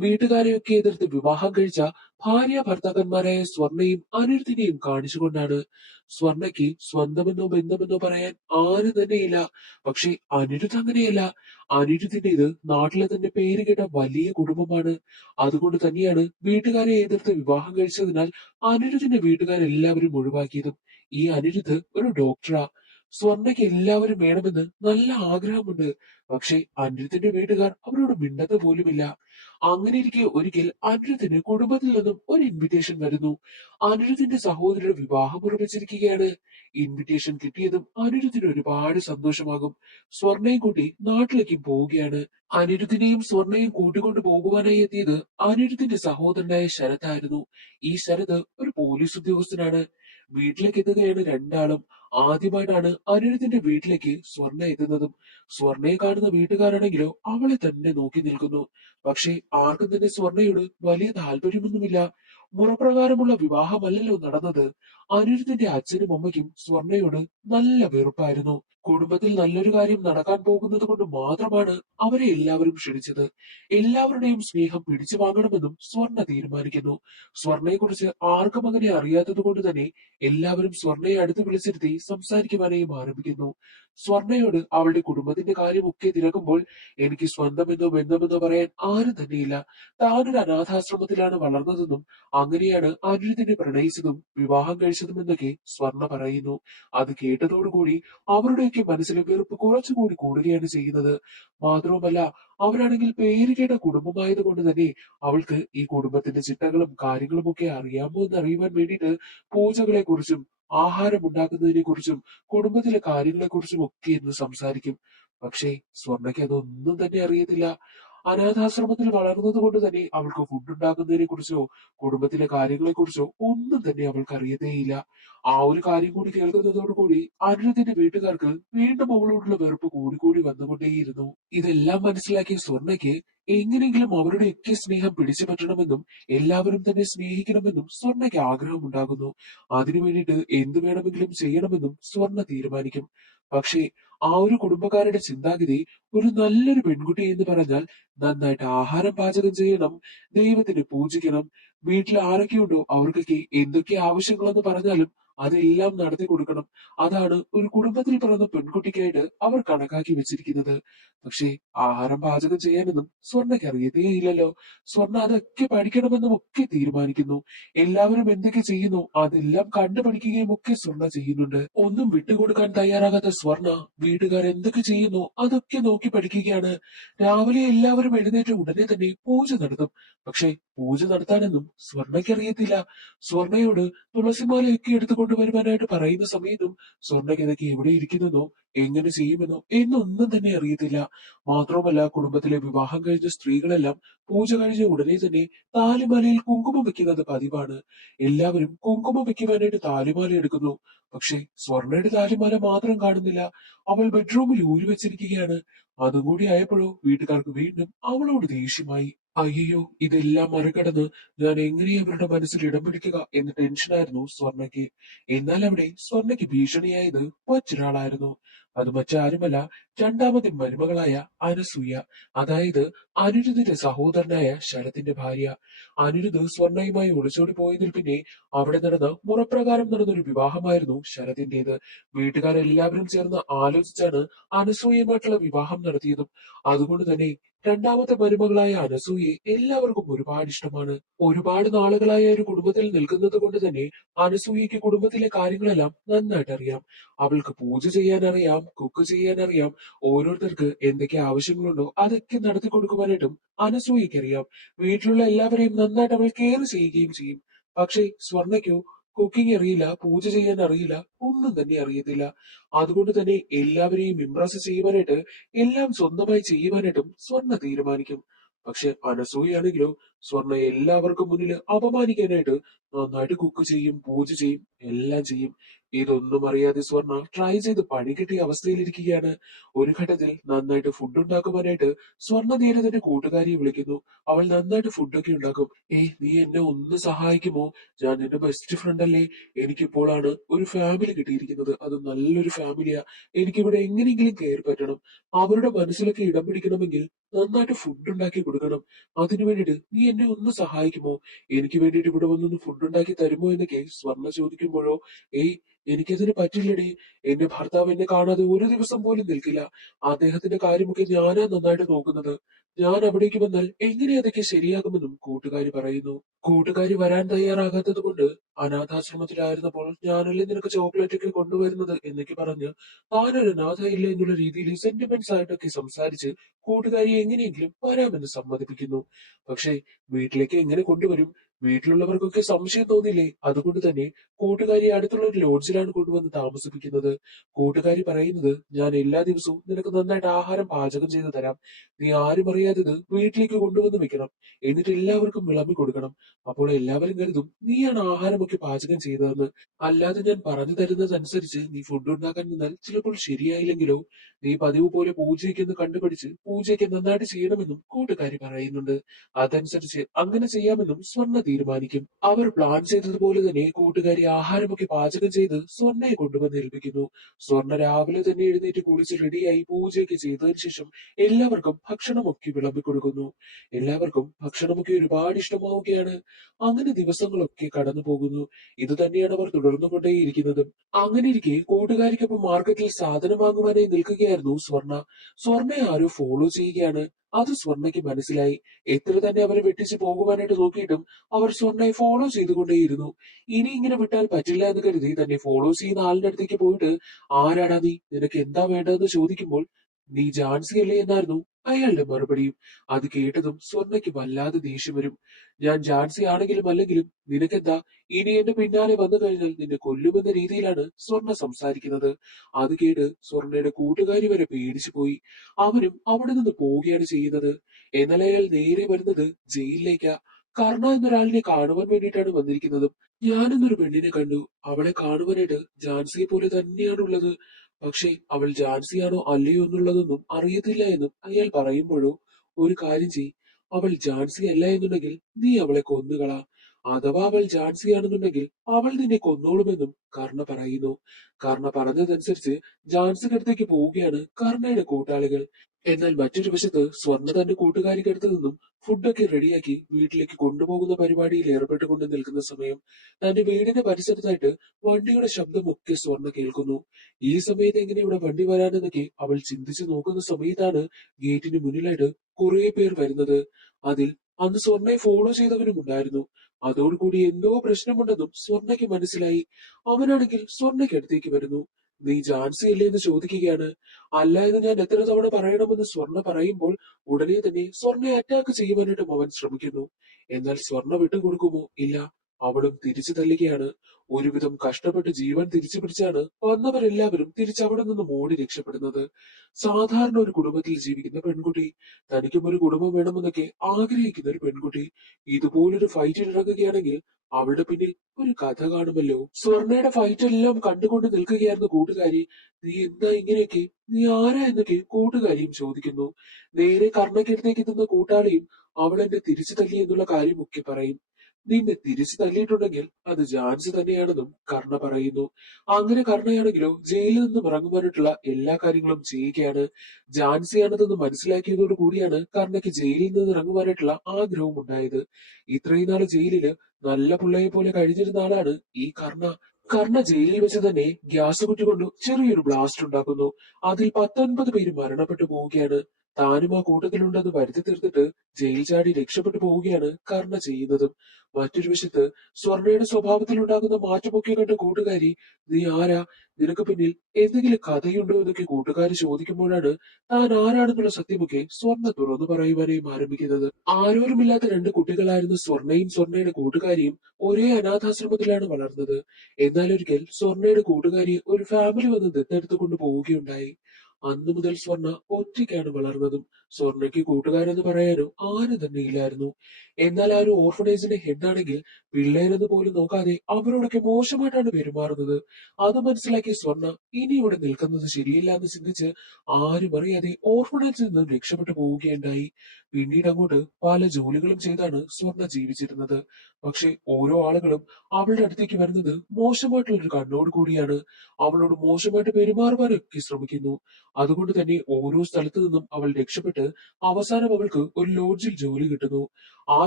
വീട്ടുകാരെയൊക്കെ എതിർത്ത് വിവാഹം കഴിച്ച ഭാര്യ ഭർത്താക്കന്മാരായ സ്വർണയും അനിരുദ്ധിനെയും കാണിച്ചുകൊണ്ടാണ്. സ്വർണയ്ക്ക് സ്വന്തമെന്നോ ബന്ധമെന്നോ പറയാൻ ആരും തന്നെയില്ല. പക്ഷെ അനിരുദ്ധ് അങ്ങനെയല്ല. അനിരുദ്ധിന്റേത് നാട്ടിലെ തന്നെ പേരുകേട്ട വലിയ കുടുംബമാണ്. അതുകൊണ്ട് തന്നെയാണ് വീട്ടുകാരെ എതിർത്ത് വിവാഹം കഴിച്ചതിനാൽ അനിരുദ്ധിന്റെ വീട്ടുകാരെല്ലാവരും ഒഴിവാക്കിയതും. ഈ അനിരുദ്ധ് ഒരു ഡോക്ടറാ. സ്വർണയ്ക്ക് എല്ലാവരും വേണമെന്ന് നല്ല ആഗ്രഹമുണ്ട്. പക്ഷെ അനിരുദ്ധിന്റെ വീട്ടുകാർ അവരോട് മിണ്ടത് പോലുമില്ല. അങ്ങനെയിരിക്കെ ഒരിക്കൽ അനിരുദ്ധിന് കുടുംബത്തിൽ നിന്നും ഒരു ഇൻവിറ്റേഷൻ വരുന്നു. അനിരുദ്ധിന്റെ സഹോദരിയുടെ വിവാഹം ഉറപ്പിച്ചിരിക്കുകയാണ്. ഇൻവിറ്റേഷൻ കിട്ടിയതും അനിരുദ്ധിന് ഒരുപാട് സന്തോഷമാകും. സ്വർണയും കൂട്ടി നാട്ടിലേക്ക് പോവുകയാണ്. അനിരുദ്ധിനെയും സ്വർണയും കൂട്ടിക്കൊണ്ടു പോകുവാനായി എത്തിയത് അനിരുദ്ധിന്റെ സഹോദരനായ ശരത്തായിരുന്നു. ഈ ശരത് ഒരു പോലീസ് ഉദ്യോഗസ്ഥനാണ്. വീട്ടിലേക്ക് എത്തുകയാണ് രണ്ടാളും. ആദ്യമായിട്ടാണ് അനിരുദ്ധിന്റെ വീട്ടിലേക്ക് സ്വർണ എത്തുന്നതും. സ്വർണയെ കാണുന്ന വീട്ടുകാരാണെങ്കിലോ അവളെ തന്നെ നോക്കി നിൽക്കുന്നു. പക്ഷേ ആർക്കും തന്നെ സ്വർണയോട് വലിയ താല്പര്യമൊന്നുമില്ല. മുറപ്രകാരമുള്ള വിവാഹമല്ലല്ലോ നടന്നത്. അനിരുദ്ധിന്റെ അച്ഛനും അമ്മയ്ക്കും സ്വർണയോട് നല്ല വെറുപ്പായിരുന്നു. കുടുംബത്തിൽ നല്ലൊരു കാര്യം നടക്കാൻ പോകുന്നത് കൊണ്ട് മാത്രമാണ് അവരെ എല്ലാവരും ക്ഷണിച്ചത്. എല്ലാവരുടെയും സ്നേഹം പിടിച്ചു വാങ്ങണമെന്നും സ്വർണ തീരുമാനിക്കുന്നു. സ്വർണയെക്കുറിച്ച് ആർക്കും അങ്ങനെ അറിയാത്തത് കൊണ്ട് തന്നെ എല്ലാവരും സ്വർണയെ അടുത്ത് വിളിച്ചിരുത്തി സംസാരിക്കുവാനായും ആരംഭിക്കുന്നു. സ്വർണയോട് അവളുടെ കുടുംബത്തിന്റെ കാര്യമൊക്കെ തിരക്കുമ്പോൾ എനിക്ക് സ്വന്തമെന്നോ ബന്ധമെന്നോ പറയാൻ ആരും തന്നെയില്ല. താനൊരു അനാഥാശ്രമത്തിലാണ് വളർന്നതെന്നും അങ്ങനെയാണ് അനിരുദ്ധിനെ പ്രണയിച്ചതും വിവാഹം കഴിച്ചതുമെന്നൊക്കെ സ്വർണ പറയുന്നു. അത് കേട്ടതോടുകൂടി അവരുടെയൊക്കെ മനസ്സിലെ വെറുപ്പ് കുറച്ചുകൂടി കൂടുകയാണ് ചെയ്യുന്നത്. മാത്രവുമല്ല, അവരാണെങ്കിൽ പേരുകേട്ട കുടുംബമായത് കൊണ്ട് തന്നെ അവൾക്ക് ഈ കുടുംബത്തിന്റെ ചിട്ടകളും കാര്യങ്ങളും ഒക്കെ അറിയാമോ എന്ന് അറിയുവാൻ വേണ്ടിയിട്ട് പൂജകളെ കുറിച്ചും ആഹാരം ഉണ്ടാക്കുന്നതിനെ കുറിച്ചും കുടുംബത്തിലെ കാര്യങ്ങളെ കുറിച്ചും ഒക്കെ ഇന്ന് സംസാരിക്കും. പക്ഷേ സ്വർണയ്ക്ക് അതൊന്നും തന്നെ അറിയത്തില്ല. അനാഥാശ്രമത്തിൽ വളർന്നത് കൊണ്ട് തന്നെ അവൾക്ക് ഫുഡ് ഉണ്ടാക്കുന്നതിനെ കുറിച്ചോ കുടുംബത്തിലെ കാര്യങ്ങളെ കുറിച്ചോ ഒന്നും തന്നെ അവൾക്ക് അറിയത്തേയില്ല. ആ ഒരു കാര്യം കൂടി കേൾക്കുന്നതോടുകൂടി അനിരുദ്ധിന്റെ വീട്ടുകാർക്ക് വീണ്ടും അവളോടുള്ള വെറുപ്പ് കൂടിക്കൂടി വന്നുകൊണ്ടേയിരുന്നു. ഇതെല്ലാം മനസ്സിലാക്കിയ സ്വർണയ്ക്ക് എങ്ങനെയെങ്കിലും അവരുടെയൊക്കെ സ്നേഹം പിടിച്ചു പറ്റണമെന്നും എല്ലാവരും തന്നെ സ്നേഹിക്കണമെന്നും സ്വർണയ്ക്ക് ആഗ്രഹമുണ്ടാകുന്നു. അതിനു വേണ്ടിയിട്ട് എന്ത് വേണമെങ്കിലും ചെയ്യണമെന്നും സ്വർണ തീരുമാനിക്കും. പക്ഷേ ആ ഒരു കുടുംബക്കാരുടെ ചിന്താഗതി ഒരു നല്ലൊരു പെൺകുട്ടി എന്ന് പറഞ്ഞാൽ നന്നായിട്ട് ആഹാരം പാചകം ചെയ്യണം, ദൈവത്തിന് പൂജിക്കണം, വീട്ടിൽ ആരൊക്കെയുണ്ടോ അവർക്കൊക്കെ എന്തൊക്കെ ആവശ്യങ്ങളെന്ന് പറഞ്ഞാലും അതെല്ലാം നടത്തി കൊടുക്കണം. അതാണ് ഒരു കുടുംബത്തിൽ പിറന്ന പെൺകുട്ടിക്കായിട്ട് അവർ കണക്കാക്കി വെച്ചിരിക്കുന്നത്. പക്ഷേ ആഹാരം പാചകം ചെയ്യാനൊന്നും സ്വർണ്ണയ്ക്ക് അറിയത്തേയില്ലല്ലോ. സ്വർണ്ണ അതൊക്കെ പഠിക്കണമെന്നും ഒക്കെ തീരുമാനിക്കുന്നു. എല്ലാവരും എന്തൊക്കെ ചെയ്യുന്നു അതെല്ലാം കണ്ടു പഠിക്കുകയും ഒക്കെ സ്വർണ്ണ ചെയ്യുന്നുണ്ട്. ഒന്നും വിട്ടുകൊടുക്കാൻ തയ്യാറാകാത്ത സ്വർണ്ണ വീട്ടുകാർ എന്തൊക്കെ ചെയ്യുന്നു അതൊക്കെ നോക്കി പഠിക്കുകയാണ്. രാവിലെ എല്ലാവരും എഴുന്നേറ്റ് ഉടനെ തന്നെ പൂജ നടത്തും. പക്ഷേ പൂജ നടത്താനൊന്നും സ്വർണ്ണയ്ക്ക് അറിയത്തില്ല. സ്വർണ്ണയോട് തുളസിമാലയൊക്കെ എടുത്തു കൊണ്ടുവരുവാനായിട്ട് പറയുന്ന സമയത്തും സ്വർണ്ണയ്ക്ക് ഇതൊക്കെ എവിടെ ഇരിക്കുന്നെന്നോ എങ്ങനെ ചെയ്യുമെന്നോ എന്നൊന്നും തന്നെ അറിയത്തില്ല. മാത്രവുമല്ല, കുടുംബത്തിലെ വിവാഹം കഴിഞ്ഞ സ്ത്രീകളെല്ലാം പൂജ കഴിഞ്ഞ ഉടനെ തന്നെ താലിമാലയിൽ കുങ്കുമം വെക്കുന്നത് പതിവാണ്. എല്ലാവരും കുങ്കുമം വെക്കുവാനായിട്ട് താലിമാല എടുക്കുന്നു. പക്ഷെ സ്വർണ്ണയുടെ താലിമാല മാത്രം കാണുന്നില്ല. അവൾ ബെഡ്റൂമിൽ ഊരി വെച്ചിരിക്കുകയാണ്. അതും കൂടി ആയപ്പോഴോ വീട്ടുകാർക്ക് വീണ്ടും അവളോട് ദേഷ്യമായി. അയ്യോ, ഇതെല്ലാം മറികടന്ന് ഞാൻ എങ്ങനെ അവരുടെ മനസ്സിൽ ഇടം പിടിക്കുക എന്ന ടെൻഷനായിരുന്നു സ്വർണ്ണയ്ക്ക്. എന്നാൽ അവിടെ സ്വർണ്ണയ്ക്ക് ഭീഷണിയായത് മറ്റൊരാളായിരുന്നു. അത് മറ്റാരുമല്ല, രണ്ടാമത്തെ മരുമകളായ അനസൂയ. അതായത് അനിരുദ്ധിന്റെ സഹോദരനായ ശരത്തിന്റെ ഭാര്യ. അനിരുദ്ധ് സ്വർണ്ണയുമായി ഒളിച്ചോടി പോയതിൽ പിന്നെ അവിടെ നടന്ന മുറപ്രകാരം നടന്നൊരു വിവാഹമായിരുന്നു ശരതിന്റേത്. വീട്ടുകാരെല്ലാവരും ചേർന്ന് ആലോചിച്ചാണ് അനസൂയയുമായിട്ടുള്ള വിവാഹം നടത്തിയതും. അതുകൊണ്ട് തന്നെ രണ്ടാമത്തെ മരുമകളായ അനസൂയെ എല്ലാവർക്കും ഒരുപാട് ഇഷ്ടമാണ്. ഒരുപാട് നാളുകളായ ഒരു കുടുംബത്തിൽ നിൽക്കുന്നത് കൊണ്ട് തന്നെ അനസൂയയ്ക്ക് കുടുംബത്തിലെ കാര്യങ്ങളെല്ലാം നന്നായിട്ട് അറിയാം. അവൾക്ക് പൂജ ചെയ്യാൻ അറിയാം, കുക്ക് ചെയ്യാൻ അറിയാം, ഓരോരുത്തർക്ക് എന്തൊക്കെ ആവശ്യങ്ങളുണ്ടോ അതൊക്കെ നടത്തി കൊടുക്കുവാനായിട്ടും അനസൂയയ്ക്ക് അറിയാം. വീട്ടിലുള്ള എല്ലാവരെയും നന്നായിട്ട് അവൾ കെയർ ചെയ്യുകയും ചെയ്യും. പക്ഷേ സ്വർണ്ണയ്ക്കോ കുക്കിംഗ് അറിയില്ല, പൂജ ചെയ്യാൻ അറിയില്ല, ഒന്നും തന്നെ അറിയത്തില്ല. അതുകൊണ്ട് തന്നെ എല്ലാവരെയും ഇംപ്രസ് ചെയ്യുവാനായിട്ട് എല്ലാം സ്വന്തമായി ചെയ്യുവാനായിട്ടും സ്വർണ്ണ തീരുമാനിക്കും. പക്ഷെ അനസൂയാണെങ്കിലോ സ്വർണ്ണ എല്ലാവർക്കും മുന്നിൽ അപമാനിക്കാനായിട്ട് നന്നായിട്ട് കുക്ക് ചെയ്യും, പൂജ ചെയ്യും, എല്ലാം ചെയ്യും. ഇതൊന്നും അറിയാതെ സ്വർണ്ണ ട്രൈ ചെയ്ത് പണി കിട്ടിയ അവസ്ഥയിലിരിക്കുകയാണ്. ഒരു ഘട്ടത്തിൽ നന്നായിട്ട് ഫുഡ് ഉണ്ടാക്കുവാനായിട്ട് സ്വർണ്ണ നേരെ തന്റെ കൂട്ടുകാരിയെ വിളിക്കുന്നു. അവൾ നന്നായിട്ട് ഫുഡൊക്കെ ഉണ്ടാക്കും. നീ എന്നെ ഒന്ന് സഹായിക്കുമോ? ഞാൻ നിന്റെ ബെസ്റ്റ് ഫ്രണ്ട് അല്ലേ? എനിക്കിപ്പോഴാണ് ഒരു ഫാമിലി കിട്ടിയിരിക്കുന്നത്. അത് നല്ലൊരു ഫാമിലിയാ. എനിക്കിവിടെ എങ്ങനെയെങ്കിലും കയറി പറ്റണം. അവരുടെ മനസ്സിലൊക്കെ ഇടം പിടിക്കണമെങ്കിൽ നന്നായിട്ട് ഫുഡ് ഉണ്ടാക്കി കൊടുക്കണം. അതിനു വേണ്ടിയിട്ട് നീ എന്നെ ഒന്ന് സഹായിക്കുമോ? എനിക്ക് വേണ്ടിയിട്ട് ഇവിടെ വന്നൊന്ന് ഫുഡ് ഉണ്ടാക്കി തരുമോ എന്നൊക്കെ സ്വർണ്ണ ചോദിക്കുമ്പോഴോ, ഏയ് എനിക്കതിന് പറ്റില്ലടി. എന്റെ ഭർത്താവ് എന്നെ കാണാതെ ഒരു ദിവസം പോലും നിൽക്കില്ല. അദ്ദേഹത്തിന്റെ കാര്യമൊക്കെ ഞാനാ നന്നായിട്ട് നോക്കുന്നത്. ഞാൻ അവിടേക്ക് വന്നാൽ എങ്ങനെ അതൊക്കെ ശരിയാകുമെന്നും കൂട്ടുകാരി പറയുന്നു. കൂട്ടുകാരി വരാൻ തയ്യാറാകാത്തത് കൊണ്ട് അനാഥാശ്രമത്തിലായിരുന്നപ്പോൾ ഞാനല്ലേ നിനക്ക് ചോക്ലേറ്റ് ഒക്കെ കൊണ്ടുവരുന്നത് എന്നൊക്കെ പറഞ്ഞ് താനൊരു അനാഥയില്ല എന്നുള്ള രീതിയിൽ സെന്റിമെന്റ്സ് ആയിട്ടൊക്കെ സംസാരിച്ച് കൂട്ടുകാരിയെ എങ്ങനെയെങ്കിലും വരാമെന്ന് സമ്മതിപ്പിക്കുന്നു. പക്ഷേ വീട്ടിലേക്ക് എങ്ങനെ കൊണ്ടുവരും? വീട്ടിലുള്ളവർക്കൊക്കെ സംശയം തോന്നില്ലേ? അതുകൊണ്ട് തന്നെ കൂട്ടുകാരിയെ അടുത്തുള്ള ഒരു ലോഡ്ജിലാണ് കൊണ്ടുവന്ന് താമസിപ്പിക്കുന്നത്. കൂട്ടുകാരി പറയുന്നത്, ഞാൻ എല്ലാ ദിവസവും നിനക്ക് നന്നായിട്ട് ആഹാരം പാചകം ചെയ്തു തരാം. നീ ആരും അറിയാത്തത് വീട്ടിലേക്ക് കൊണ്ടുവന്ന് വെക്കണം. എന്നിട്ട് എല്ലാവർക്കും വിളമ്പി കൊടുക്കണം. അപ്പോൾ എല്ലാവരും കരുതും നീയാണ് ആഹാരമൊക്കെ പാചകം ചെയ്തതെന്ന്. അല്ലാതെ ഞാൻ പറഞ്ഞു തരുന്നതനുസരിച്ച് നീ ഫുഡ് ഉണ്ടാക്കാൻ നിന്നാൽ ചിലപ്പോൾ ശരിയായില്ലെങ്കിലോ? നീ പതിവ് പോലെ പൂജയൊക്കെ ഒന്ന് കണ്ടുപിടിച്ച് പൂജയൊക്കെ നന്നായിട്ട് ചെയ്യണമെന്നും കൂട്ടുകാരി പറയുന്നുണ്ട്. അതനുസരിച്ച് അങ്ങനെ ചെയ്യാമെന്നും സ്വർണ്ണ തീരുമാനിക്കും. അവർ പ്ലാൻ ചെയ്തതുപോലെ തന്നെ കൂട്ടുകാരി ആഹാരമൊക്കെ പാചകം ചെയ്ത് സ്വർണ്ണയെ കൊണ്ടുവന്ന് ഏൽപ്പിക്കുന്നു. സ്വർണ്ണ രാവിലെ തന്നെ എഴുന്നേറ്റ് കുളിച്ച് റെഡിയായി പൂജയൊക്കെ ചെയ്തതിനു ശേഷം എല്ലാവർക്കും ഭക്ഷണമൊക്കെ വിളമ്പി കൊടുക്കുന്നു. എല്ലാവർക്കും ഭക്ഷണമൊക്കെ ഒരുപാട് ഇഷ്ടമാവുകയാണ്. അങ്ങനെ ദിവസങ്ങളൊക്കെ കടന്നു പോകുന്നു. ഇത് തന്നെയാണ് അവർ തുടർന്നുകൊണ്ടേയിരിക്കുന്നത്. അങ്ങനെ ഇരിക്കെ കൂട്ടുകാരിക്കൊപ്പം മാർക്കറ്റിൽ സാധനം വാങ്ങുവാനായി നിൽക്കുകയായിരുന്നു സ്വർണ്ണ. സ്വർണ്ണയെ ആരോ ഫോളോ ചെയ്യുകയാണ്. അത് സ്വർണ്ണയ്ക്ക് മനസ്സിലായി. എത്ര തന്നെ അവരെ വെട്ടിച്ച് പോകുവാനായിട്ട് നോക്കിയിട്ടും അവർ സ്വർണ്ണയെ ഫോളോ ചെയ്തുകൊണ്ടേയിരുന്നു. ഇനി ഇങ്ങനെ വിട്ടാൽ പറ്റില്ല എന്ന് കരുതി തന്നെ ഫോളോ ചെയ്യുന്ന ആളിന്റെ അടുത്തേക്ക് പോയിട്ട്, ആരാടാ നീ? നിനക്ക് എന്താ വേണ്ടതെന്ന് ചോദിക്കുമ്പോൾ, നീ ജാൻസി അല്ലേ എന്നായിരുന്നു അയാളുടെ മറുപടിയും. അത് കേട്ടതും സ്വർണ്ണയ്ക്ക് വല്ലാതെ ദേഷ്യം വരും. ഞാൻ ജാൻസി ആണെങ്കിലും അല്ലെങ്കിലും നിനക്കെന്താ? ഇനി എന്റെ പിന്നാലെ വന്നു കഴിഞ്ഞാൽ നിന്നെ കൊല്ലുമെന്ന രീതിയിലാണ് സ്വർണ്ണ സംസാരിക്കുന്നത്. അത് കേട്ട് സ്വർണ്ണയുടെ കൂട്ടുകാരി വരെ പേടിച്ചു പോയി. അവനും അവിടെ നിന്ന് പോവുകയാണ് ചെയ്യുന്നത്. എന്നാൽ അയാൾ നേരെ വരുന്നത് ജയിലിലേക്കാ. കർണ എന്നൊരാളിനെ കാണുവാൻ വേണ്ടിയിട്ടാണ് വന്നിരിക്കുന്നത്. ഞാനെന്നൊരു പെണ്ണിനെ കണ്ടു. അവളെ കാണുവാനായിട്ട് ജാൻസിയെ പോലെ തന്നെയാണുള്ളത്. പക്ഷേ അവൾ ജാൻസിയാണോ അല്ലയോ എന്നുള്ളതൊന്നും അറിയത്തില്ല എന്നും അയാൾ പറയുമ്പോഴോ, ഒരു കാര്യം ചെയ്, അവൾ ജാൻസി അല്ല എന്നുണ്ടെങ്കിൽ നീ അവളെ കൊന്നുകളാ. അഥവാ അവൾ ജാൻസിയാണെന്നുണ്ടെങ്കിൽ അവൾ നിന്നെ കൊന്നോളുമെന്നും കർണ പറയുന്നു. കർണ പറഞ്ഞതനുസരിച്ച് ജാൻസിക്കടുത്തേക്ക് പോവുകയാണ് കർണയുടെ കൂട്ടാളികൾ. എന്നാൽ മറ്റൊരു വശത്ത് സ്വർണ്ണ തന്റെ കൂട്ടുകാരിക്കടുത്ത് നിന്നും ഫുഡൊക്കെ റെഡിയാക്കി വീട്ടിലേക്ക് കൊണ്ടുപോകുന്ന പരിപാടിയിൽ ഏർപ്പെട്ടുകൊണ്ട് നിൽക്കുന്ന സമയം തന്റെ വീടിന്റെ പരിസരത്തായിട്ട് വണ്ടിയുടെ ശബ്ദമൊക്കെ സ്വർണ്ണ കേൾക്കുന്നു. ഈ സമയത്ത് എങ്ങനെ ഇവിടെ വണ്ടി വരാനെന്നൊക്കെ അവൾ ചിന്തിച്ചു നോക്കുന്ന സമയത്താണ് ഗേറ്റിന് മുന്നിലായിട്ട് കുറെ പേർ വരുന്നത്. അതിൽ അന്ന് സ്വർണ്ണയെ ഫോളോ ചെയ്തവരും ഉണ്ടായിരുന്നു. അതോടുകൂടി എന്തോ പ്രശ്നമുണ്ടെന്നും സ്വർണ്ണയ്ക്ക് മനസ്സിലായി. അവനാണെങ്കിൽ സ്വർണ്ണയ്ക്ക് അടുത്തേക്ക് വരുന്നു. നീ ജാൻസി അല്ലേ എന്ന് ചോദിക്കുകയാണ്. അല്ല എന്ന് ഞാൻ എത്ര തവണ പറയണമെന്ന് സ്വർണ്ണ പറയുമ്പോൾ ഉടനെ തന്നെ സ്വർണ്ണയെ അറ്റാക്ക് ചെയ്യുവാനായിട്ടും അവൻ ശ്രമിക്കുന്നു. എന്നാൽ സ്വർണ്ണ വിട്ടുകൊടുക്കുമോ? ഇല്ല. അവളും തിരിച്ചു തല്ലുകയാണ്. ഒരുവിധം കഷ്ടപ്പെട്ട് ജീവൻ തിരിച്ചു പിടിച്ചാണ് വന്നവരെല്ലാവരും തിരിച്ചവിടെ നിന്നും ഓടി രക്ഷപ്പെടുന്നത്. സാധാരണ ഒരു കുടുംബത്തിൽ ജീവിക്കുന്ന പെൺകുട്ടി, തനിക്കും ഒരു കുടുംബം വേണമെന്നൊക്കെ ആഗ്രഹിക്കുന്ന ഒരു പെൺകുട്ടി, ഇതുപോലൊരു ഫൈറ്റിൽ ഇറങ്ങുകയാണെങ്കിൽ അവളുടെ പിന്നിൽ ഒരു കഥ കാണുമല്ലോ. സ്വർണ്ണയുടെ ഫൈറ്റ് എല്ലാം കണ്ടുകൊണ്ട് നിൽക്കുകയായിരുന്നു കൂട്ടുകാരി. നീ എന്താ ഇങ്ങനെയൊക്കെ? നീ ആരാ എന്നൊക്കെ കൂട്ടുകാരിയും ചോദിക്കുന്നു. നേരെ കർണയ്ക്കടുത്തേക്ക് എത്തുന്ന കൂട്ടാളിയും അവൾ എന്നെ തിരിച്ചു തല്ലി എന്നുള്ള കാര്യമൊക്കെ പറയും. നിന്നെ തിരിച്ചു തല്ലിയിട്ടുണ്ടെങ്കിൽ അത് ജാൻസി തന്നെയാണെന്നും കർണ പറയുന്നു. അങ്ങനെ കർണയാണെങ്കിലോ ജയിലിൽ നിന്നും ഇറങ്ങുവാനായിട്ടുള്ള എല്ലാ കാര്യങ്ങളും ചെയ്യുകയാണ്. ജാൻസിയാണതെന്ന് മനസ്സിലാക്കിയതോടു കൂടിയാണ് കർണയ്ക്ക് ജയിലിൽ നിന്ന് ഇറങ്ങുവാനായിട്ടുള്ള ആഗ്രഹവും ഉണ്ടായത്. ഇത്രയും നാള് ജയിലില് നല്ല പുള്ളയെ പോലെ കഴിഞ്ഞിരുന്ന ആളാണ് ഈ കർണ. കർണ ജയിലിൽ വെച്ച് തന്നെ ഗ്യാസ് കുറ്റി കൊണ്ട് ചെറിയൊരു ബ്ലാസ്റ്റ് ഉണ്ടാക്കുന്നു. അതിൽ 19 പേര് മരണപ്പെട്ടു പോവുകയാണ്. താനും ആ കൂട്ടത്തിലുണ്ടെന്ന് വരുത്തി തീർത്തിട്ട് ജയിൽ ചാടി രക്ഷപ്പെട്ടു പോവുകയാണ് കർണ ചെയ്യുന്നതും. മറ്റൊരു വശത്ത് സ്വർണയുടെ സ്വഭാവത്തിലുണ്ടാകുന്ന മാറ്റമൊക്കെ കണ്ട കൂട്ടുകാരി, നീ ആരാ? നിനക്ക് പിന്നിൽ എന്തെങ്കിലും കഥയുണ്ടോ എന്നൊക്കെ കൂട്ടുകാരി ചോദിക്കുമ്പോഴാണ് താൻ ആരാണെന്നുള്ള സത്യമൊക്കെ സ്വർണ തുറന്നു പറയുവാനായും ആരംഭിക്കുന്നത്. ആരോരുമില്ലാത്ത രണ്ട് കുട്ടികളായിരുന്ന സ്വർണയും സ്വർണയുടെ കൂട്ടുകാരിയും ഒരേ അനാഥാശ്രമത്തിലാണ് വളർന്നത്. എന്നാൽ ഒരിക്കൽ സ്വർണയുടെ കൂട്ടുകാരിയെ ഒരു ഫാമിലി വന്ന് ദത്തെടുത്തുകൊണ്ട് പോവുകയുണ്ടായി. അന്നു മുതൽ സ്വർണ ഒറ്റയ്ക്കാണ് വളർന്നതും. സ്വർണയ്ക്ക് കൂട്ടുകാരെന്ന് പറയാനോ ആരും തന്നെ ഇല്ലായിരുന്നു. എന്നാൽ ആ ഒരു ഓർഫനേജിന്റെ ഹെഡാണെങ്കിൽ പിള്ളേരെന്ന് പോലും നോക്കാതെ അവരോടൊക്കെ മോശമായിട്ടാണ് പെരുമാറുന്നത്. അത് മനസ്സിലാക്കിയ സ്വർണ ഇനി ഇവിടെ നിൽക്കുന്നത് ശരിയല്ല എന്ന് ചിന്തിച്ച് ആരും അറിയാതെ ഓർഫനേജിൽ നിന്നും രക്ഷപ്പെട്ടു പോവുകയുണ്ടായി. പിന്നീട് അങ്ങോട്ട് പല ജോലികളും ചെയ്താണ് സ്വർണ ജീവിച്ചിരുന്നത്. പക്ഷെ ഓരോ ആളുകളും അവളുടെ അടുത്തേക്ക് വരുന്നത് മോശമായിട്ടുള്ള ഒരു കണ്ണോട് കൂടിയാണ്. അവളോട് മോശമായിട്ട് പെരുമാറുവാനൊക്കെ ശ്രമിക്കുന്നു. അതുകൊണ്ട് തന്നെ ഓരോ സ്ഥലത്തു നിന്നും അവൾ രക്ഷപ്പെട്ട് അവസാനം അവൾക്ക് ഒരു ലോഡ്ജിൽ ജോലി കിട്ടുന്നു. ആ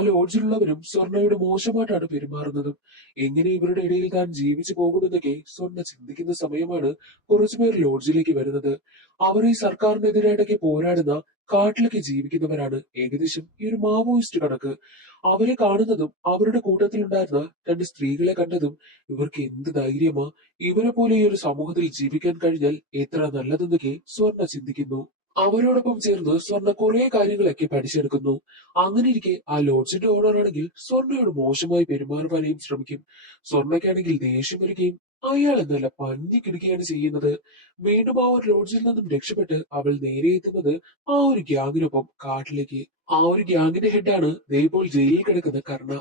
ലോഡ്ജിലുള്ളവരും സ്വർണയോട് മോശമായിട്ടാണ് പെരുമാറുന്നതും. എങ്ങനെ ഇവരുടെ ഇടയിൽ താൻ ജീവിച്ചു പോകുമെന്നൊക്കെ സ്വർണ ചിന്തിക്കുന്ന സമയമാണ് കുറച്ചുപേർ ലോഡ്ജിലേക്ക് വരുന്നത്. അവർ ഈ സർക്കാരിനെതിരായിട്ടൊക്കെ പോരാടുന്ന കാട്ടിലൊക്കെ ജീവിക്കുന്നവരാണ്. ഏകദേശം ഈ ഒരു മാവോയിസ്റ്റ് കണക്ക്. അവരെ കാണുന്നതും അവരുടെ കൂട്ടത്തിലുണ്ടായിരുന്ന രണ്ട് സ്ത്രീകളെ കണ്ടതും ഇവർക്ക് എന്ത് ധൈര്യമാ, ഇവരെ പോലെ ഈ ഒരു സമൂഹത്തിൽ ജീവിക്കാൻ കഴിഞ്ഞാൽ എത്ര നല്ലതെന്നൊക്കെ സ്വർണ ചിന്തിക്കുന്നു. അവരോടൊപ്പം ചേർന്ന് സ്വർണ കുറെ കാര്യങ്ങളൊക്കെ പഠിച്ചെടുക്കുന്നു. അങ്ങനെ ഇരിക്കെ ആ ലോഡ്ജിന്റെ ഓണർ ആണെങ്കിൽ സ്വർണയോട് മോശമായി പെരുമാറുവാനും ശ്രമിക്കും. സ്വർണയ്ക്കാണെങ്കിൽ ദേഷ്യം വരികയും അയാൾ എന്നല്ല പഞ്ഞിക്കിടുകയാണ് ചെയ്യുന്നത്. വീണ്ടും ആ ഒരു ലോഡ്ജിൽ നിന്നും രക്ഷപ്പെട്ട് അവൾ നേരെ എത്തുന്നത് ആ ഒരു ഗ്യാങ്ങിനൊപ്പം കാട്ടിലേക്ക്. ആ ഒരു ഗ്യാങ്ങിന്റെ ഹെഡാണ് ദേ ഇപ്പോൾ ജയിലിൽ കിടക്കുന്ന കർണ.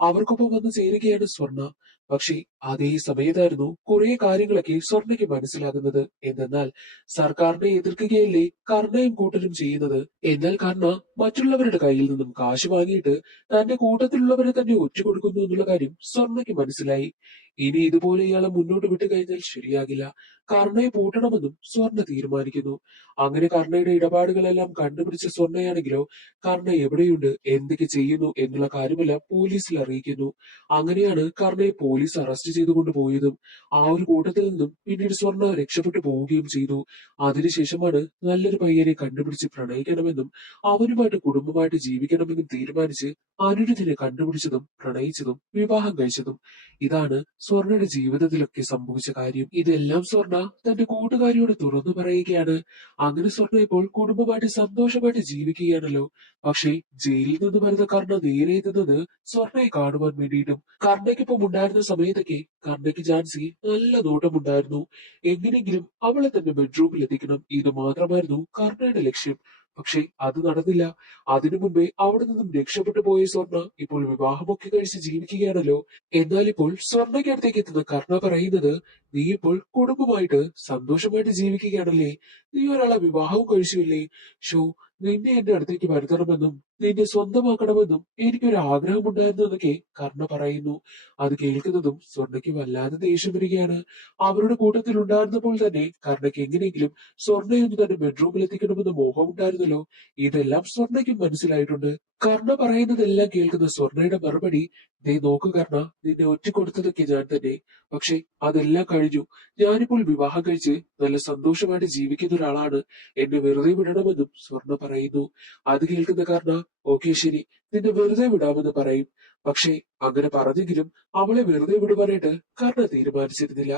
അവർക്കൊപ്പം വന്ന് ചേരുകയാണ് സ്വർണ. പക്ഷേ അതേ സമയത്തായിരുന്നു കുറെ കാര്യങ്ങളൊക്കെ സ്വർണയ്ക്ക് മനസ്സിലാകുന്നത്. എന്തെന്നാൽ സർക്കാരിനെ എതിർക്കുകയല്ലേ കർണയും കൂട്ടരും ചെയ്യുന്നത്. എന്നാൽ കർണ മറ്റുള്ളവരുടെ കയ്യിൽ നിന്നും കാശ് വാങ്ങിയിട്ട് തന്റെ കൂട്ടത്തിലുള്ളവരെ തന്നെ ഒറ്റുകൊടുക്കുന്നു എന്നുള്ള കാര്യം സ്വർണയ്ക്ക് മനസ്സിലായി. ഇനി ഇതുപോലെ ഇയാളെ മുന്നോട്ട് വിട്ടു കഴിഞ്ഞാൽ ശരിയാകില്ല. കർണയെ പൂട്ടണമെന്നും സ്വർണ തീരുമാനിക്കുന്നു. അങ്ങനെ കർണയുടെ ഇടപാടുകളെല്ലാം കണ്ടുപിടിച്ച സ്വർണയാണെങ്കിലോ കർണ എവിടെയുണ്ട്, എന്തൊക്കെ ചെയ്യുന്നു എന്നുള്ള കാര്യമെല്ലാം പോലീസിൽ അറിയിക്കുന്നു. അങ്ങനെയാണ് കർണയെ പോലീസ് അറസ്റ്റ് ചെയ്തുകൊണ്ട് പോയതും. ആ ഒരു കൂട്ടത്തിൽ നിന്നും പിന്നീട് സ്വർണ രക്ഷപ്പെട്ടു പോവുകയും ചെയ്തു. അതിനുശേഷമാണ് നല്ലൊരു പയ്യനെ കണ്ടുപിടിച്ച് പ്രണയിക്കണമെന്നും അവനുമായിട്ട് കുടുംബമായിട്ട് ജീവിക്കണമെന്നും തീരുമാനിച്ച് അനിരുദ്ധിനെ കണ്ടുപിടിച്ചതും പ്രണയിച്ചതും വിവാഹം കഴിച്ചതും. ഇതാണ് സ്വർണയുടെ ജീവിതത്തിലൊക്കെ സംഭവിച്ച കാര്യം. ഇതെല്ലാം സ്വർണ തന്റെ കൂട്ടുകാരിയോട് തുറന്നു പറയുകയാണ്. അങ്ങനെ സ്വർണ ഇപ്പോൾ കുടുംബമായിട്ട് സന്തോഷമായിട്ട് ജീവിക്കുകയാണല്ലോ. പക്ഷേ ജയിലിൽ നിന്ന് വരുന്ന കർണ നേരെ എത്തുന്നത് സ്വർണയെ കാണുവാൻ വേണ്ടിയിട്ടും. കർണയ്ക്കൊപ്പം ഉണ്ടായിരുന്ന സമയത്തൊക്കെ കർണയ്ക്ക് ജാൻസി നല്ല നോട്ടമുണ്ടായിരുന്നു. എങ്ങനെയെങ്കിലും അവളെ തന്നെ ബെഡ്റൂമിൽ എത്തിക്കണം, ഇത് മാത്രമായിരുന്നു കർണയുടെ ലക്ഷ്യം. പക്ഷേ അത് നടന്നില്ല. അതിനു മുമ്പേ അവിടെ നിന്നും രക്ഷപ്പെട്ടു പോയ സ്വർണ ഇപ്പോൾ വിവാഹമൊക്കെ കഴിച്ച് ജീവിക്കുകയാണല്ലോ. എന്നാൽ ഇപ്പോൾ സ്വർണയ്ക്കടുത്തേക്ക് എത്തുന്ന കർണ പറയുന്നത്, നീ ഇപ്പോൾ കുടുംബമായിട്ട് സന്തോഷമായിട്ട് ജീവിക്കുകയാണല്ലേ, നീ ഒരാളെ വിവാഹവും കഴിച്ചുവല്ലേ, ഷോ നിന്നെ എന്റെ അടുത്തേക്ക് വരുത്തണമെന്നും നിന്നെ സ്വന്തമാക്കണമെന്നും എനിക്കൊരു ആഗ്രഹമുണ്ടായിരുന്നു എന്നൊക്കെ കർണ പറയുന്നു. അത് കേൾക്കുന്നതും സ്വർണയ്ക്ക് വല്ലാതെ ദേഷ്യം വരികയാണ്. അവരുടെ കൂട്ടത്തിൽ ഉണ്ടായിരുന്നപ്പോൾ തന്നെ കർണയ്ക്ക് എങ്ങനെയെങ്കിലും സ്വർണയൊന്ന് തന്റെ ബെഡ്റൂമിൽ എത്തിക്കണമെന്ന് മോഹമുണ്ടായിരുന്നല്ലോ. ഇതെല്ലാം സ്വർണയ്ക്കും മനസ്സിലായിട്ടുണ്ട്. കർണ പറയുന്നതെല്ലാം കേൾക്കുന്ന സ്വർണയുടെ മറുപടി, ദേ നോക്ക് കർണ, നിന്നെ ഒറ്റിക്കൊടുത്തതൊക്കെ ഞാൻ തന്നെ. പക്ഷെ അതെല്ലാം കഴിഞ്ഞു. ഞാനിപ്പോൾ വിവാഹം കഴിച്ച് നല്ല സന്തോഷമായിട്ട് ജീവിക്കുന്ന ഒരാളാണ്. എന്നെ വെറുതെ വിടണമെന്നും സ്വർണ പറയുന്നു. അത് കേൾക്കുന്ന കർണ, ഓക്കെ ശരി, നിന്നെ വെറുതെ വിടാമെന്ന് പറയും. പക്ഷേ അങ്ങനെ പറഞ്ഞെങ്കിലും അവളെ വെറുതെ വിടുവാനായിട്ട് കർണ തീരുമാനിച്ചിരുന്നില്ല.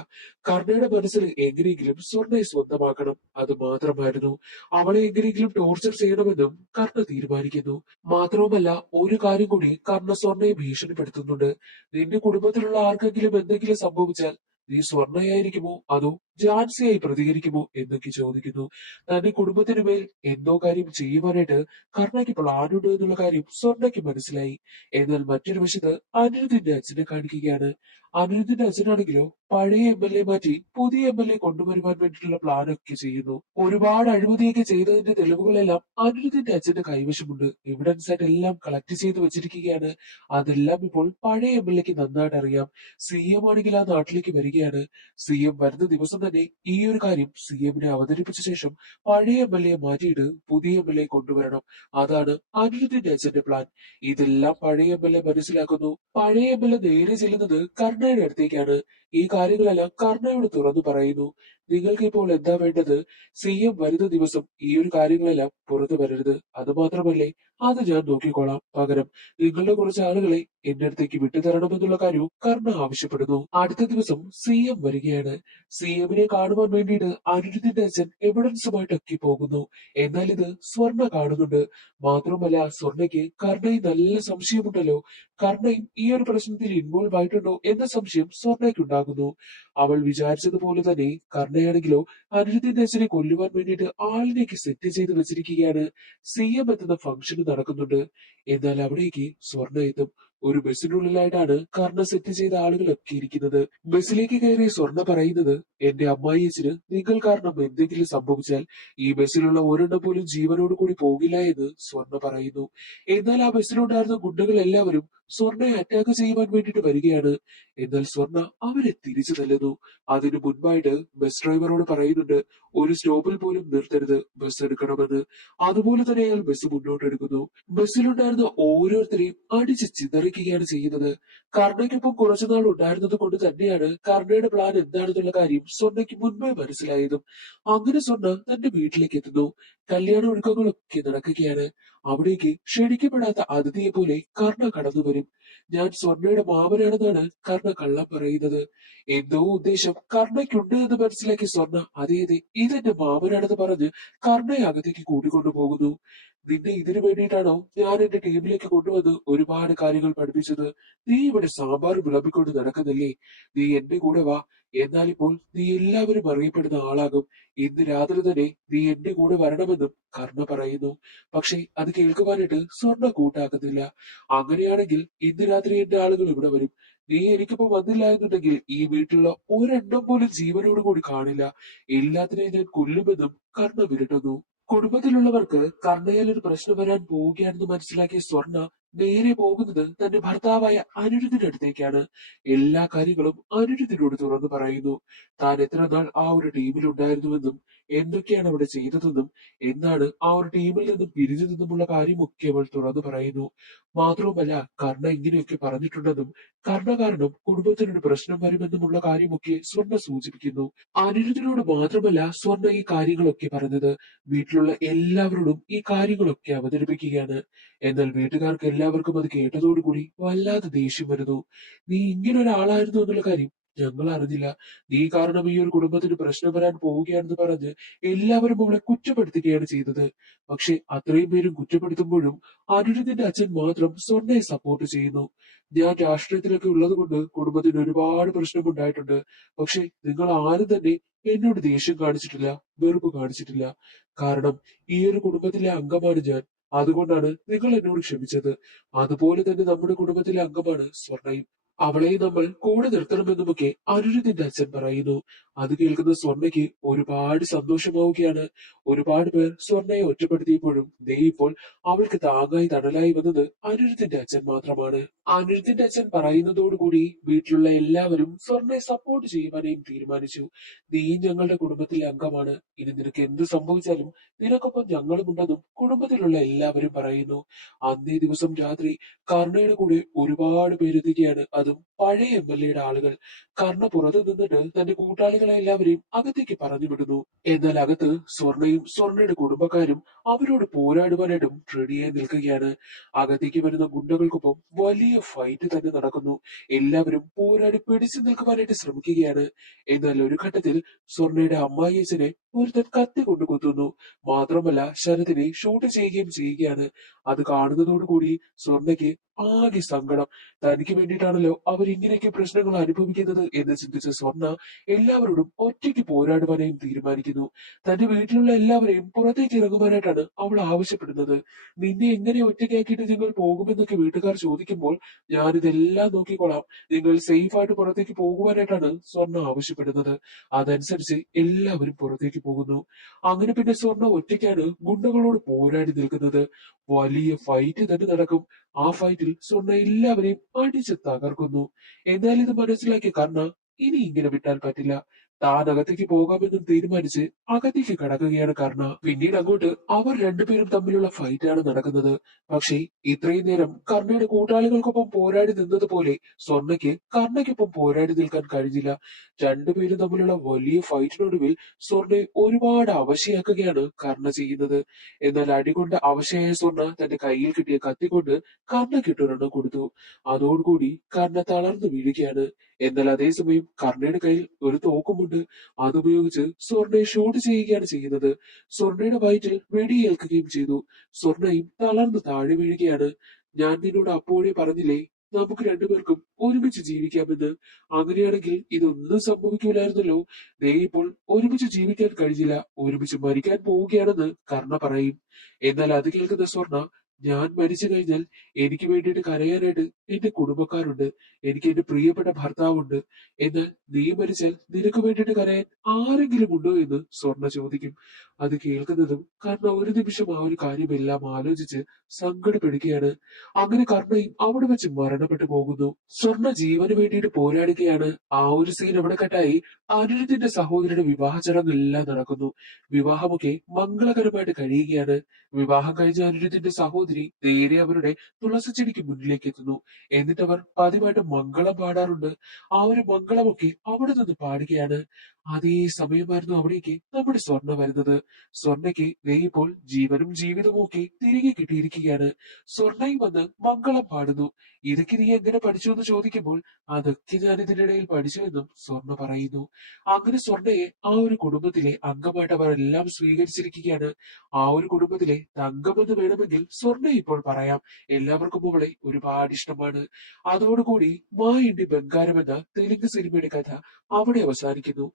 കർണയുടെ മനസ്സിൽ എങ്ങനെയെങ്കിലും സ്വർണയെ സ്വന്തമാക്കണം, അത് മാത്രമായിരുന്നു. അവളെ എങ്ങനെയെങ്കിലും ടോർച്ചർ ചെയ്യണമെന്നും കർണ തീരുമാനിക്കുന്നു. മാത്രവുമല്ല ഒരു കാര്യം കൂടി കർണ സ്വർണയെ ഭീഷണിപ്പെടുത്തുന്നുണ്ട്. നിന്റെ കുടുംബത്തിലുള്ള ആർക്കെങ്കിലും എന്തെങ്കിലും സംഭവിച്ചാൽ നീ സ്വർണയായിരിക്കുമോ അതോ ജാൻസിയായി പ്രതികരിക്കുമോ എന്നൊക്കെ ചോദിക്കുന്നു. തന്റെ കുടുംബത്തിനുമേൽ എന്തോ കാര്യം ചെയ്യുവാനായിട്ട് കർണയ്ക്ക് പ്ലാൻ ഉണ്ട് എന്നുള്ള കാര്യം സ്വർണയ്ക്ക് മനസ്സിലായി. എന്നാൽ മറ്റൊരു വശത്ത് അനിരുദ്ധിന്റെ അച്ഛനെ കാണിക്കുകയാണ്. അനിരുദ്ധിന്റെ അച്ഛനാണെങ്കിലോ പഴയ MLA മാറ്റി പുതിയ MLA കൊണ്ടുവരുവാൻ വേണ്ടിയിട്ടുള്ള പ്ലാൻ ഒക്കെ ചെയ്യുന്നു. ഒരുപാട് അഴിമതിയൊക്കെ ചെയ്തതിന്റെ തെളിവുകളെല്ലാം അനിരുദ്ധിന്റെ അച്ഛന്റെ കൈവശമുണ്ട്. എവിഡൻസ് ആയിട്ട് എല്ലാം കളക്ട് ചെയ്ത് വെച്ചിരിക്കുകയാണ്. അതെല്ലാം ഇപ്പോൾ പഴയ MLAക്ക് നന്നായിട്ട് അറിയാം. CM ആണെങ്കിൽ ആ നാട്ടിലേക്ക് വരികയാണ്. CM വരുന്ന ദിവസം തന്നെ ഈ ഒരു കാര്യം CM-നെ അവതരിപ്പിച്ച ശേഷം പഴയ MLA മാറ്റിയിട്ട് പുതിയ MLA കൊണ്ടുവരണം. അതാണ് അനിരുദ്ധിന്റെ അച്ഛന്റെ പ്ലാൻ. ഇതെല്ലാം പഴയ MLA മനസ്സിലാക്കുന്നു. പഴയ MLA നേരെ ചെല്ലുന്നത് കർണയുടെ അടുത്തേക്കാണ്. ഈ കാര്യങ്ങളെല്ലാം കർണയോട് തുറന്നു പറയുന്നു. നിങ്ങൾക്ക് ഇപ്പോൾ എന്താ വേണ്ടത്? CM വരുന്ന ദിവസം ഈ ഒരു കാര്യങ്ങളെല്ലാം പുറത്തു വരരുത്. അത് മാത്രമല്ലേ, അത് ഞാൻ നോക്കിക്കോളാം. പകരം നിങ്ങളുടെ കുറച്ച് ആളുകളെ എന്റെ അടുത്തേക്ക് വിട്ടുതരണമെന്നുള്ള കാര്യവും കർണ ആവശ്യപ്പെടുന്നു. അടുത്ത ദിവസം CM വരികയാണ്. CM-നെ കാണുവാൻ വേണ്ടിയിട്ട് അനിരുദ്ധിന്റെ അച്ഛൻ എവിഡൻസുമായിട്ടൊക്കെ പോകുന്നു. എന്നാൽ ഇത് സ്വർണ കാണുന്നുണ്ട്. മാത്രമല്ല സ്വർണയ്ക്ക് കർണയെ നല്ല സംശയമുണ്ടല്ലോ. കർണയും ഈ ഒരു പ്രശ്നത്തിൽ ഇൻവോൾവ് ആയിട്ടുണ്ടോ എന്ന സംശയം സ്വർണയ്ക്ക് ഉണ്ടാകുന്നു. അവൾ വിചാരിച്ചതുപോലെ തന്നെ കർണ കർണയാണെങ്കിലോ അനിരുദ്ധിന്റെ അച്ഛനെ കൊല്ലുവാൻ വേണ്ടിയിട്ട് ആളിനെയൊക്കെ സെറ്റ് ചെയ്ത് വെച്ചിരിക്കുകയാണ്. CM എത്തുന്ന ഫംഗ്ഷൻ നടക്കുന്നുണ്ട്. എന്നാൽ അവിടേക്ക് സ്വർണ്ണ എത്തും. ഒരു ബസ്സിനുള്ളിലായിട്ടാണ് കർണ സെറ്റ് ചെയ്ത ആളുകളൊക്കെ ഇരിക്കുന്നത്. ബസ്സിലേക്ക് കയറിയ സ്വർണ്ണ പറയുന്നത്, എന്റെ അമ്മായിയച്ഛന് നിങ്ങൾ കാരണം എന്തെങ്കിലും സംഭവിച്ചാൽ ഈ ബസ്സിലുള്ള ഒരെണ്ണം പോലും ജീവനോട് കൂടി പോകില്ല എന്ന് സ്വർണ്ണ പറയുന്നു. എന്നാൽ ആ ബസ്സിലുണ്ടായിരുന്ന ഗുണ്ടകൾ എല്ലാവരും സ്വർണ്ണയെ അറ്റാക്ക് ചെയ്യുവാൻ വേണ്ടിയിട്ട് വരികയാണ്. എന്നാൽ സ്വർണ്ണ അവരെ തിരിച്ചു തല്ലുന്നു. അതിനു മുൻപായിട്ട് ബസ് ഡ്രൈവറോട് പറയുന്നുണ്ട്, ഒരു സ്റ്റോപ്പിൽ പോലും നിർത്തരുത്, ബസ് എടുക്കണമെന്ന്. അതുപോലെ തന്നെ അയാൾ ബസ് മുന്നോട്ടെടുക്കുന്നു. ബസ്സിലുണ്ടായിരുന്ന ഓരോരുത്തരെയും അടിച്ച് ചിതറിക്കുകയാണ് ചെയ്യുന്നത്. കർണയ്ക്കൊപ്പം കുറച്ചുനാൾ ഉണ്ടായിരുന്നത് കൊണ്ട് തന്നെയാണ് കർണയുടെ പ്ലാൻ എന്താണെന്നുള്ള കാര്യം സ്വർണ്ണയ്ക്ക് മുൻപേ മനസ്സിലായതും. അങ്ങനെ സ്വർണ്ണ തന്റെ വീട്ടിലേക്ക് എത്തുന്നു. കല്യാണ ഒരുക്കങ്ങളൊക്കെ നടക്കുകയാണ്. അവിടേക്ക് ക്ഷണിക്കപ്പെടാത്ത അതിഥിയെ പോലെ കർണ കടന്നു വരും. ഞാൻ സ്വർണ്ണയുടെ മാമനാണെന്നാണ് കർണ കള്ളം പറയുന്നത്. എന്തോ ഉദ്ദേശം കർണയ്ക്കുണ്ട് എന്ന് മനസ്സിലാക്കിയ സ്വർണ്ണ അതെ അതെ ഇതെന്റെ മാമനാണെന്ന് പറഞ്ഞ് കർണയെ അകത്തേക്ക് കൂട്ടിക്കൊണ്ടു പോകുന്നു. നിന്നെ ഇതിനു വേണ്ടിയിട്ടാണോ ഞാൻ എന്റെ ടീമിലേക്ക് കൊണ്ടുവന്ന് ഒരുപാട് കാര്യങ്ങൾ പഠിപ്പിച്ചത്? നീ ഇവിടെ സാമ്പാർ വിളമ്പിക്കൊണ്ട് നടക്കുന്നില്ലേ? നീ എന്റെ കൂടെ വാ. എന്നാലിപ്പോൾ നീ എല്ലാവരും അറിയപ്പെടുന്ന ആളാകും. ഇന്ന് രാത്രി തന്നെ നീ എന്റെ കൂടെ വരണമെന്നും കർണ പറയുന്നു. പക്ഷെ അത് കേൾക്കുവാനായിട്ട് സ്വർണ്ണ കൂട്ടാക്കുന്നില്ല. അങ്ങനെയാണെങ്കിൽ ഇന്ന് രാത്രി എന്റെ ആളുകൾ ഇവിടെ വരും. നീ എനിക്കിപ്പോ വന്നില്ല എന്നുണ്ടെങ്കിൽ ഈ വീട്ടിലുള്ള ഒരെണ്ണം പോലും ജീവനോട് കൂടി കാണില്ല. എല്ലാത്തിനെയും ഞാൻ കൊല്ലുമെന്നും കർണ വിരട്ടുന്നു. കുടുംബത്തിലുള്ളവർക്ക് കർണയിൽ ഒരു പ്രശ്നം വരാൻ പോവുകയാണെന്ന് മനസ്സിലാക്കിയ സ്വർണ്ണ നേരെ പോകുന്നത് തന്റെ ഭർത്താവായ അനിരുദ്ധിന്റെ അടുത്തേക്കാണ്. എല്ലാ കാര്യങ്ങളും അനിരുദ്ധിനോട് തുറന്നു പറയുന്നു. താൻ എത്ര നാൾ ആ ഒരു ടീമിലുണ്ടായിരുന്നുവെന്നും എന്തൊക്കെയാണ് അവിടെ ചെയ്തതെന്നും എന്നാണ് ആ ഒരു ടീമിൽ നിന്നും പിരിഞ്ഞു നിന്നുമുള്ള കാര്യമൊക്കെ അവൾ തുറന്നു പറയുന്നു. മാത്രവുമല്ല കർണ ഇങ്ങനെയൊക്കെ പറഞ്ഞിട്ടുണ്ടെന്നും കർണ കാരണം കുടുംബത്തിനൊരു പ്രശ്നം വരുമെന്നുമുള്ള കാര്യമൊക്കെ സ്വർണ്ണ സൂചിപ്പിക്കുന്നു. അനിരുദ്ധിനോട് മാത്രമല്ല സ്വർണ്ണ ഈ കാര്യങ്ങളൊക്കെ പറഞ്ഞത്, വീട്ടിലുള്ള എല്ലാവരോടും ഈ കാര്യങ്ങളൊക്കെ അവതരിപ്പിക്കുകയാണ്. എന്നാൽ വീട്ടുകാർക്ക് എല്ലാവർക്കും അത് കേട്ടതോടുകൂടി വല്ലാതെ ദേഷ്യം വരുന്നു. നീ ഇങ്ങനെ ഒരാളായിരുന്നു എന്നുള്ള കാര്യം ഞങ്ങൾ അറിഞ്ഞില്ല. നീ കാരണം ഈ ഒരു കുടുംബത്തിന് പ്രശ്നം വരാൻ പോവുകയാണെന്ന് പറഞ്ഞ് എല്ലാവരും അവളെ കുറ്റപ്പെടുത്തുകയാണ് ചെയ്തത്. പക്ഷെ അത്രയും പേരും കുറ്റപ്പെടുത്തുമ്പോഴും അനിരുദ്ധിന്റെ അച്ഛൻ മാത്രം സ്വർണ്ണയെ സപ്പോർട്ട് ചെയ്യുന്നു. ഞാൻ രാഷ്ട്രീയത്തിലൊക്കെ ഉള്ളത് കൊണ്ട് കുടുംബത്തിന് ഒരുപാട് പ്രശ്നമുണ്ടായിട്ടുണ്ട്. പക്ഷെ നിങ്ങൾ ആരും തന്നെ എന്നോട് ദേഷ്യം കാണിച്ചിട്ടില്ല, വെറുപ്പ് കാണിച്ചിട്ടില്ല. കാരണം ഈ ഒരു കുടുംബത്തിലെ അംഗമാണ് ഞാൻ. അതുകൊണ്ടാണ് നിങ്ങൾ എന്നോട് ക്ഷമിച്ചത്. അതുപോലെ തന്നെ നമ്മുടെ കുടുംബത്തിലെ അംഗമാണ് സ്വർണ്ണയും. അവളെ നമ്മൾ കൂടെ നിർത്തണമെന്നുമൊക്കെ അനിരുദ്ധിന്റെ അച്ഛൻ പറയുന്നു. അത് കേൾക്കുന്ന സ്വർണ്ണയ്ക്ക് ഒരുപാട് സന്തോഷമാവുകയാണ്. ഒരുപാട് പേർ സ്വർണ്ണയെ ഒറ്റപ്പെടുത്തിയപ്പോഴും ദേ ഇപ്പോൾ അവൾക്ക് താങ്ങായി തണലായി വന്നത് അനിരുദ്ധിന്റെ അച്ഛൻ മാത്രമാണ്. അനിരുദ്ധിന്റെ അച്ഛൻ പറയുന്നതോടുകൂടി വീട്ടിലുള്ള എല്ലാവരും സ്വർണ്ണയെ സപ്പോർട്ട് ചെയ്യുവാനായും തീരുമാനിച്ചു. നീയും ഞങ്ങളുടെ കുടുംബത്തിലെ അംഗമാണ്. ഇനി നിനക്ക് എന്ത് സംഭവിച്ചാലും നിനക്കൊപ്പം ഞങ്ങളുമുണ്ടെന്നും കുടുംബത്തിലുള്ള എല്ലാവരും പറയുന്നു. അന്നേ ദിവസം രാത്രി കർണയുടെ കൂടെ ഒരുപാട് പേരെത്തുകയാണ്. അതും പഴയ MLA-യുടെ ആളുകൾ. കർണ പുറത്തു നിന്നിട്ട് തന്റെ കൂട്ടാളികളെ എല്ലാവരെയും അകത്തേക്ക് പറഞ്ഞു വിടുന്നു. എന്നാൽ അകത്ത് സ്വർണയും സ്വർണയുടെ കുടുംബക്കാരും അവരോട് പോരാടുവാനായിട്ടും റെഡിയായി നിൽക്കുകയാണ്. അകത്തേക്ക് വരുന്ന ഗുണ്ടകൾക്കൊപ്പം വലിയ ഫൈറ്റ് തന്നെ നടക്കുന്നു. എല്ലാവരും പോരാടി പിടിച്ചു നിൽക്കുവാനായിട്ട് ശ്രമിക്കുകയാണ്. എന്നാൽ ഒരു ഘട്ടത്തിൽ സ്വർണയുടെ അമ്മായിയച്ഛനെ ഒരുത്തൻ കത്തി കൊണ്ട് കുത്തുന്നു. മാത്രമല്ല ശരത്തിനെ ഷൂട്ട് ചെയ്യുകയും ചെയ്യുകയാണ്. അത് കാണുന്നതോടുകൂടി സ്വർണ്ണയ്ക്ക് ആകെ സങ്കടം. തനിക്ക് വേണ്ടിയിട്ടാണല്ലോ അവർ ഇങ്ങനെയൊക്കെ പ്രശ്നങ്ങൾ അനുഭവിക്കുന്നത് എന്ന് ചിന്തിച്ച സ്വർണ്ണ എല്ലാവരോടും ഒറ്റയ്ക്ക് പോരാടുവാനായും തീരുമാനിക്കുന്നു. തന്റെ വീട്ടിലുള്ള എല്ലാവരെയും പുറത്തേക്ക് ഇറങ്ങുവാനായിട്ടാണ് അവൾ ആവശ്യപ്പെടുന്നത്. നിന്നെ എങ്ങനെ ഒറ്റയ്ക്കാക്കിയിട്ട് നിങ്ങൾ പോകുമെന്നൊക്കെ വീട്ടുകാർ ചോദിക്കുമ്പോൾ ഞാനിതെല്ലാം നോക്കിക്കൊള്ളാം, നിങ്ങൾ സേഫ് ആയിട്ട് പുറത്തേക്ക് പോകുവാനായിട്ടാണ് സ്വർണ്ണ ആവശ്യപ്പെടുന്നത്. അതനുസരിച്ച് എല്ലാവരും പുറത്തേക്ക് പോകുന്നു. അങ്ങനെ പിന്നെ സ്വർണ്ണ ഒറ്റയ്ക്കാണ് ഗുണ്ടകളോട് പോരാടി നിൽക്കുന്നത്. വലിയ ഫൈറ്റ് തന്നെ നടക്കും. ആ ഫൈറ്റിൽ സ്വർണ്ണ എല്ലാവരെയും അടിച്ച് തകർക്കുന്നു. എന്നാൽ ഇത് മനസ്സിലാക്കിയ കർണ ഇനി ഇങ്ങനെ വിട്ടാൽ പറ്റില്ല. താൻ അകത്തേക്ക് പോകാമെന്നും തീരുമാനിച്ച് അകത്തേക്ക് കടക്കുകയാണ് കർണ. പിന്നീട് അങ്ങോട്ട് അവർ രണ്ടുപേരും തമ്മിലുള്ള ഫൈറ്റാണ് നടക്കുന്നത്. പക്ഷേ ഇത്രയും നേരം കർണയുടെ കൂട്ടാളികൾക്കൊപ്പം പോരാടി നിന്നതുപോലെ സ്വർണ്ണയ്ക്ക് കർണയ്ക്കൊപ്പം പോരാടി നിൽക്കാൻ കഴിഞ്ഞില്ല. രണ്ടുപേരും തമ്മിലുള്ള വലിയ ഫൈറ്റിനൊടുവിൽ സ്വർണ്ണയെ ഒരുപാട് അവശയാക്കുകയാണ് കർണ ചെയ്യുന്നത്. എന്നാൽ അടികൊണ്ട് അവശയായ സ്വർണ്ണ തന്റെ കയ്യിൽ കിട്ടിയ കത്തികൊണ്ട് കർണയ്ക്ക് ഇട്ടൊരെണ്ണം കൊടുത്തു. അതോടുകൂടി കർണ തളർന്നു വീഴുകയാണ്. എന്നാൽ അതേസമയം കർണയുടെ കയ്യിൽ ഒരു തോക്കുമുണ്ട്. അതുപയോഗിച്ച് സ്വർണ്ണയെ ഷൂട്ട് ചെയ്യുകയാണ് ചെയ്യുന്നത്. സ്വർണ്ണയുടെ വയറ്റിൽ വെടിയേൽക്കുകയും ചെയ്തു. സ്വർണ്ണയും തളർന്ന് താഴെ വീഴുകയാണ്. ഞാൻ നിന്നോട് അപ്പോഴേ പറഞ്ഞില്ലേ, നമുക്ക് രണ്ടുപേർക്കും ഒരുമിച്ച് ജീവിക്കാമെന്ന്. അങ്ങനെയാണെങ്കിൽ ഇതൊന്നും സംഭവിക്കൂലായിരുന്നല്ലോ. ദേ ഇപ്പോൾ ഒരുമിച്ച് ജീവിക്കാൻ കഴിഞ്ഞില്ല, ഒരുമിച്ച് മരിക്കാൻ പോവുകയാണെന്ന് കർണ പറയും. എന്നാൽ അത് കേൾക്കുന്ന സ്വർണ, ഞാൻ മരിച്ചു കഴിഞ്ഞാൽ എനിക്ക് വേണ്ടിയിട്ട് കരയാനായിട്ട് എന്റെ കുടുംബക്കാരുണ്ട്, എനിക്ക് എന്റെ പ്രിയപ്പെട്ട ഭർത്താവുണ്ട്. എന്നാൽ നീ മരിച്ചാൽ നിനക്ക് വേണ്ടിയിട്ട് കരയാൻ ആരെങ്കിലും ഉണ്ടോ എന്ന് സ്വർണ ചോദിക്കും. അത് കേൾക്കുന്നതും കർണ ഒരു നിമിഷം ആ ഒരു കാര്യമെല്ലാം ആലോചിച്ച് സങ്കടപ്പെടുകയാണ്. അങ്ങനെ കർണയും അവിടെ വെച്ച് മരണപ്പെട്ടു പോകുന്നു. സ്വർണ ജീവന് വേണ്ടിയിട്ട് പോരാടുകയാണ്. ആ ഒരു സീൻ അവിടെ കട്ടായി. അനിരുദ്ധിന്റെ സഹോദരിയുടെ വിവാഹ ചടങ്ങെല്ലാം നടക്കുന്നു. വിവാഹമൊക്കെ മംഗളകരമായിട്ട് കഴിയുകയാണ്. വിവാഹം കഴിഞ്ഞ അനിരുദ്ധിന്റെ സഹോദരി നേരെ അവരുടെ തുളസി ചെടിക്ക് മുന്നിലേക്ക് എത്തുന്നു. എന്നിട്ട് അവർ പതിവായിട്ട് മംഗളം പാടാറുണ്ട്. ആ ഒരു മംഗളമൊക്കെ അവിടെ നിന്ന് പാടുകയാണ്. അതേ സമയമായിരുന്നു അവിടേക്ക് നമ്മുടെ സ്വർണ്ണ വരുന്നത്. സ്വർണ്ണയ്ക്ക് ദേ ഇപ്പോൾ ജീവനും ജീവിതവും ഒക്കെ തിരികെ കിട്ടിയിരിക്കുകയാണ്. സ്വർണ്ണയും വന്ന് മംഗളം പാടുന്നു. ഇതൊക്കെ നീ എങ്ങനെ പഠിച്ചു എന്ന് ചോദിക്കുമ്പോൾ അതൊക്കെ ഞാൻ ഇതിനിടയിൽ പഠിച്ചു എന്നും സ്വർണ്ണ പറയുന്നു. അങ്ങനെ സ്വർണ്ണയെ ആ ഒരു കുടുംബത്തിലെ അംഗമായിട്ട് അവർ എല്ലാം സ്വീകരിച്ചിരിക്കുകയാണ്. ആ ഒരു കുടുംബത്തിലെ തങ്കമെന്ന് വേണമെങ്കിൽ സ്വർണ്ണ ഇപ്പോൾ പറയാം. എല്ലാവർക്കും അവളെ ഒരുപാട് ഇഷ്ടമാണ്. അതോടുകൂടി മാ ഇണ്ടി ബംഗാരം എന്ന തെലുങ്ക് സിനിമയുടെ കഥ അവിടെ അവസാനിക്കുന്നു.